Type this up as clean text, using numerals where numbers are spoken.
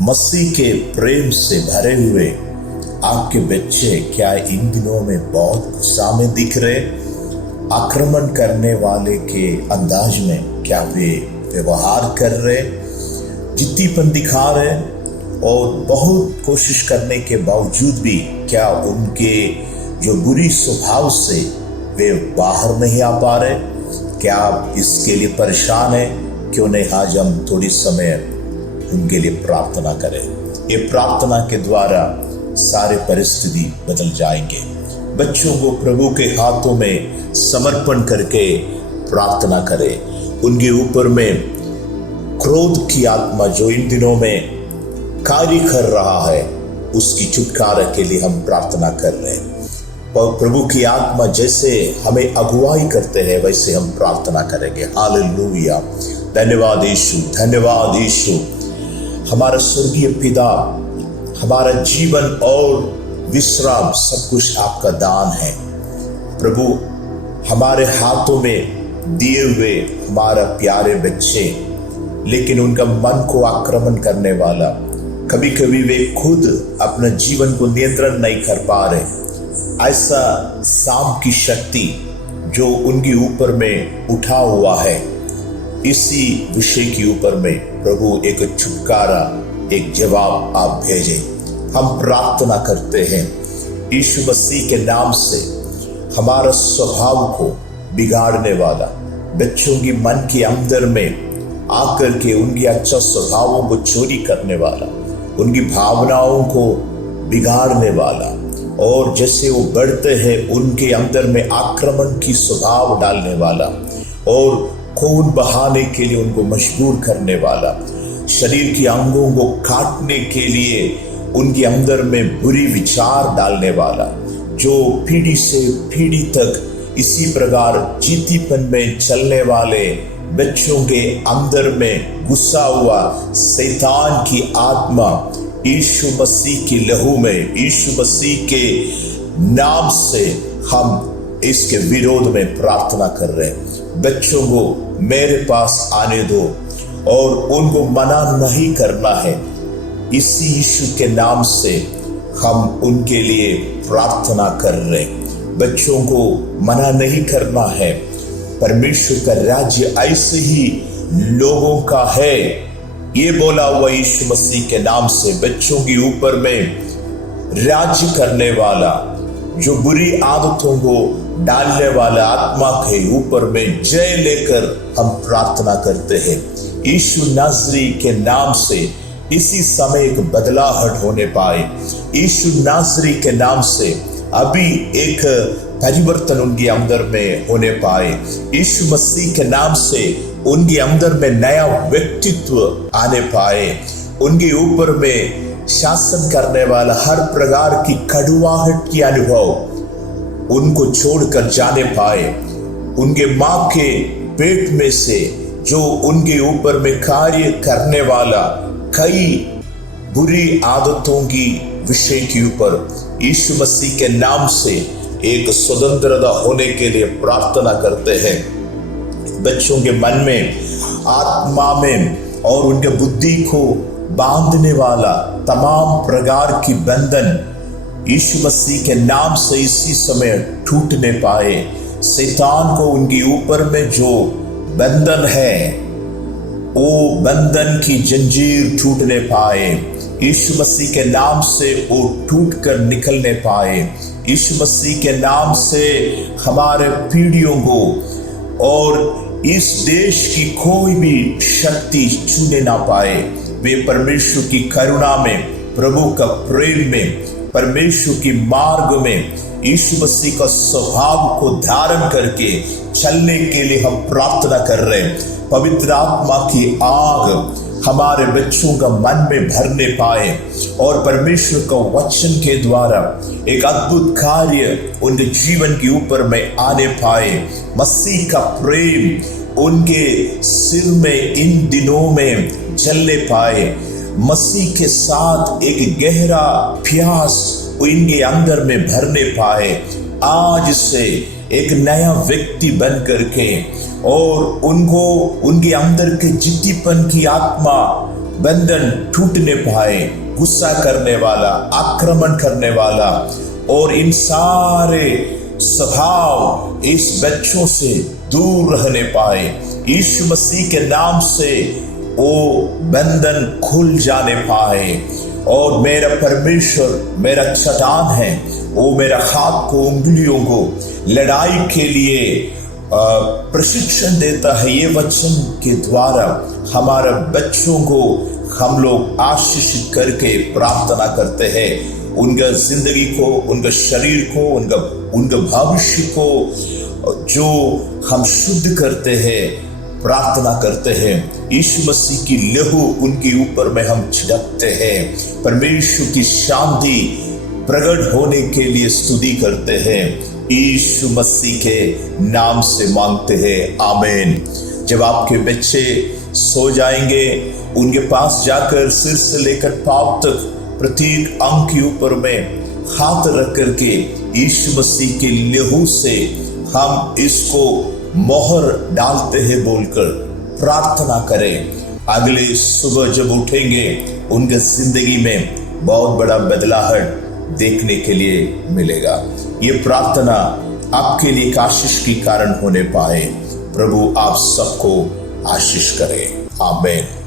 मसीह के प्रेम से भरे हुए आपके बच्चे क्या इन दिनों में बहुत गुस्सा में दिख रहे? आक्रमण करने वाले के अंदाज में क्या वे व्यवहार कर रहे, जिद्दीपन दिखा रहे और बहुत कोशिश करने के बावजूद भी क्या उनके जो बुरी स्वभाव से वे बाहर नहीं आ पा रहे? क्या आप इसके लिए परेशान हैं? क्यों नहीं आज हम थोड़ी समय उनके लिए प्रार्थना करें। ये प्रार्थना के द्वारा सारे परिस्थिति बदल जाएंगे। बच्चों को प्रभु के हाथों में समर्पण करके प्रार्थना करें। उनके ऊपर में क्रोध की आत्मा जो इन दिनों में कार्य कर रहा है उसकी छुटकारा के लिए हम प्रार्थना कर रहे हैं। और प्रभु की आत्मा जैसे हमें अगुवाई करते हैं वैसे हम प्रार्थना करेंगे। हालेलुया। धन्यवाद यीशु, धन्यवाद यीशु। हमारा स्वर्गीय पिता, हमारा जीवन और विश्राम सब कुछ आपका दान है। प्रभु, हमारे हाथों में दिए हुए हमारा प्यारे बच्चे, लेकिन उनका मन को आक्रमण करने वाला, कभी कभी वे खुद अपना जीवन को नियंत्रण नहीं कर पा रहे। ऐसा सांप की शक्ति जो उनके ऊपर में उठा हुआ है, इसी विषय के ऊपर में प्रभु एक छुटकारा, एक जवाब आप भेजें। हम प्रार्थना करते हैं यीशु मसीह के नाम से। हमारा स्वभाव को बिगाड़ने वाला, बच्चों की मन के अंदर में आकर के उनके अच्छा स्वभावों को चोरी करने वाला, उनकी भावनाओं को बिगाड़ने वाला, और जैसे वो बढ़ते हैं उनके अंदर में आक्रमण की स्वभाव डालने वाला और खून बहाने के लिए उनको मजबूर करने वाला, शरीर के अंगों को काटने के लिए उनके अंदर में बुरी विचार डालने वाला, जो पीढ़ी से पीढ़ी तक इसी प्रकार जिद्दीपन में चलने वाले बच्चों के अंदर में घुसा हुआ शैतान की आत्मा यीशु मसीह की लहू में, यीशु मसीह के नाम से हम इसके विरोध में प्रार्थना कर रहे हैं। बच्चों को मेरे पास आने दो और उनको मना नहीं करना है। इसी यीशु के नाम से हम उनके लिए प्रार्थना कर रहे हैं। बच्चों को मना नहीं करना है। परमेश्वर का राज्य ऐसे ही लोगों का है, ये बोला हुआ यीशु मसीह के नाम से। बच्चों के ऊपर में राज्य करने वाला, जो बुरी आदतों को डालने वाला आत्मा के ऊपर में जय लेकर हम प्रार्थना करते हैं। यीशु नासरी के नाम से इसी समय एक बदलाहट होने पाए। यीशु नासरी के नाम से अभी एक परिवर्तन उनके अंदर में होने पाए। यीशु मसीह के नाम से उनके अंदर में नया व्यक्तित्व आने पाए। उनके ऊपर में शासन करने वाला हर प्रकार की कड़वाहट की अनुभव उनको छोड़कर जाने पाए। उनके माँ के पेट में से जो उनके ऊपर में कार्य करने वाला कई बुरी आदतों की विषय के ऊपर यीशु मसीह के नाम से एक स्वतंत्रता होने के लिए प्रार्थना करते हैं। बच्चों के मन में, आत्मा में और उनके बुद्धि को बांधने वाला तमाम प्रकार की बंधन यीशु मसीह के नाम से इसी समय टूटने पाए। शैतान को उनके ऊपर में जो बंधन है वो बंधन की जंजीर टूटने पाए। यीशु मसीह के नाम से वो टूट कर निकलने पाए। यीशु मसीह के नाम से हमारे पीढ़ियों को और इस देश की कोई भी शक्ति छूने ना पाए। वे परमेश्वर की करुणा में, प्रभु का प्रेम में, परमेश्वर की मार्ग में यीशु मसीह का स्वभाव को धारण करके चलने के लिए हम प्रार्थना कर रहे हैं। पवित्र आत्मा की आग हमारे बच्चों का मन में भरने पाए और परमेश्वर का वचन के द्वारा एक अद्भुत कार्य उनके जीवन के ऊपर में आने पाए। मसीह का प्रेम उनके सिर में इन दिनों में जलने पाए। मसीह के साथ एक गहरा प्यास इनके अंदर में भरने पाए। आज से एक नया व्यक्ति बन करके और उनको उनके अंदर के जिद्दीपन की आत्मा बंधन टूटने पाए, गुस्सा करने वाला, आक्रमण करने वाला और इन सारे स्वभाव इस बच्चों से दूर रहने पाए। यीशु मसीह के नाम से वो बंधन खुल जाने पाए और मेरा परमेश्वर मेरा चट्टान है, वो मेरा हाथ को, उंगलियों को लड़ाई के लिए प्रशिक्षण देता है। ये वचन के द्वारा हमारे बच्चों को हम लोग आशीषित करके प्रार्थना करते हैं, उनका जिंदगी को, उनका शरीर को, उनका भविष्य को जो हम शुद्ध करते हैं, प्रार्थना करते हैं। यीशु मसीह की लहू उनके ऊपर में हम छिड़कते हैं। परमेश्वर की शांति प्रकट होने के लिए स्तुति करते हैं। यीशु मसीह के नाम से मांगते हैं, आमीन। जब आपके बच्चे सो जाएंगे, उनके पास जाकर सिर से लेकर पांव तक प्रत्येक अंग के ऊपर में हाथ रख करके यीशु मसीह के लहू से हम इसको मोहर डालते हैं बोलकर प्रार्थना करें। अगले सुबह जब उठेंगे, उनके जिंदगी में बहुत बड़ा बदलाव देखने के लिए मिलेगा। ये प्रार्थना आपके लिए आशीष की कारण होने पाए। प्रभु आप सबको आशीष करे, आमीन।